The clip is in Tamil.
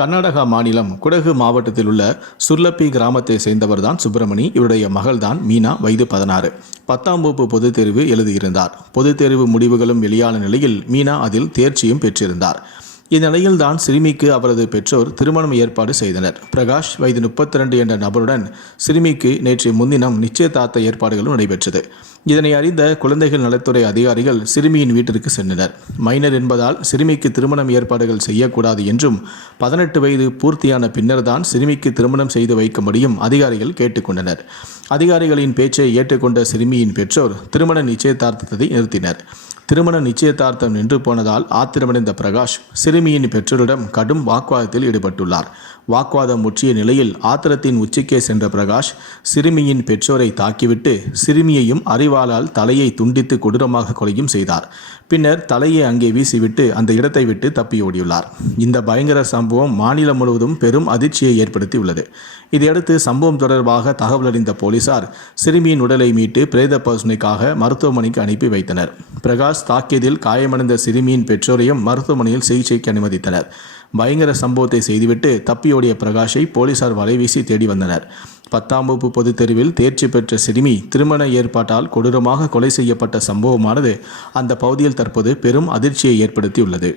கர்நாடகா மாநிலம் குடகு மாவட்டத்தில் உள்ள சுர்லப்பி கிராமத்தை சேர்ந்தவர்தான் சுப்பிரமணி. இவருடைய மகள்தான் மீனா வயது பதினாறு. பத்தாம் வகுப்பு பொதுத் தேர்வு எழுதியிருந்தார். பொதுத் தேர்வு முடிவுகளும் வெளியான நிலையில் மீனா அதில் தேர்ச்சியும் பெற்றிருந்தார். இந்நிலையில்தான் சிறுமிக்கு அவரது பெற்றோர் திருமணம் ஏற்பாடு செய்தனர். பிரகாஷ் வயது முப்பத்தி ரெண்டு என்ற நபருடன் சிறுமிக்கு நேற்று முன்தினம் நிச்சயதார்த்த ஏற்பாடுகளும் நடைபெற்றது. இதனை அறிந்த குழந்தைகள் நலத்துறை அதிகாரிகள் சிறுமியின் வீட்டிற்கு சென்றனர். மைனர் என்பதால் சிறுமிக்கு திருமணம் ஏற்பாடுகள் செய்யக்கூடாது என்றும் பதினெட்டு வயது பூர்த்தியான பின்னர்தான் சிறுமிக்கு திருமணம் செய்து வைக்க முடியும் அதிகாரிகள் கேட்டுக்கொண்டனர். அதிகாரிகளின் பேச்சை ஏற்றுக்கொண்ட சிறுமியின் பெற்றோர் திருமண நிச்சயதார்த்தத்தை நிறுத்தினர். திருமண நிச்சயதார்த்தம் நின்று போனதால் ஆத்திரமடைந்த பிரகாஷ் சிறுமியின் பெற்றோரிடம் கடும் வாக்குவாதத்தில் ஈடுபட்டுள்ளார். வாக்குவாதம் முற்றிய நிலையில் ஆத்திரத்தின் உச்சிக்கே சென்ற பிரகாஷ் சிறுமியின் பெற்றோரை தாக்கிவிட்டு சிறுமியையும் அறிவாளால் தலையை துண்டித்து கொடூரமாக கொலையும் செய்தார். பின்னர் தலையை அங்கே வீசிவிட்டு அந்த இடத்தை விட்டு தப்பியோடியுள்ளார் இந்த பயங்கர சம்பவம் மாநிலம் முழுவதும் பெரும் அதிர்ச்சியை ஏற்படுத்தியுள்ளது. இதையடுத்து சம்பவம் தொடர்பாக தகவல் அறிந்த போலீசார் சிறுமியின் உடலை மீட்டு பிரேத பரிசோதனைக்காக மருத்துவமனைக்கு அனுப்பி வைத்தனர். பிரகாஷ் தாக்கியதில் காயமடைந்த சிறுமியின் பெற்றோரையும் மருத்துவமனையில் சிகிச்சைக்கு அனுமதித்தனர். பயங்கர சம்பவத்தை செய்துவிட்டு தப்பியோடிய பிரகாஷை போலீசார் வலைவீசி தேடி வந்தனர். பத்தாம் வகுப்பு பொதுத் தேர்வில் தேர்ச்சி பெற்ற சிறுமி திருமண ஏற்பாட்டால் கொடூரமாக கொலை செய்யப்பட்ட சம்பவமானது அந்த பகுதியில் தற்போது பெரும் அதிர்ச்சியை ஏற்படுத்தியுள்ளது.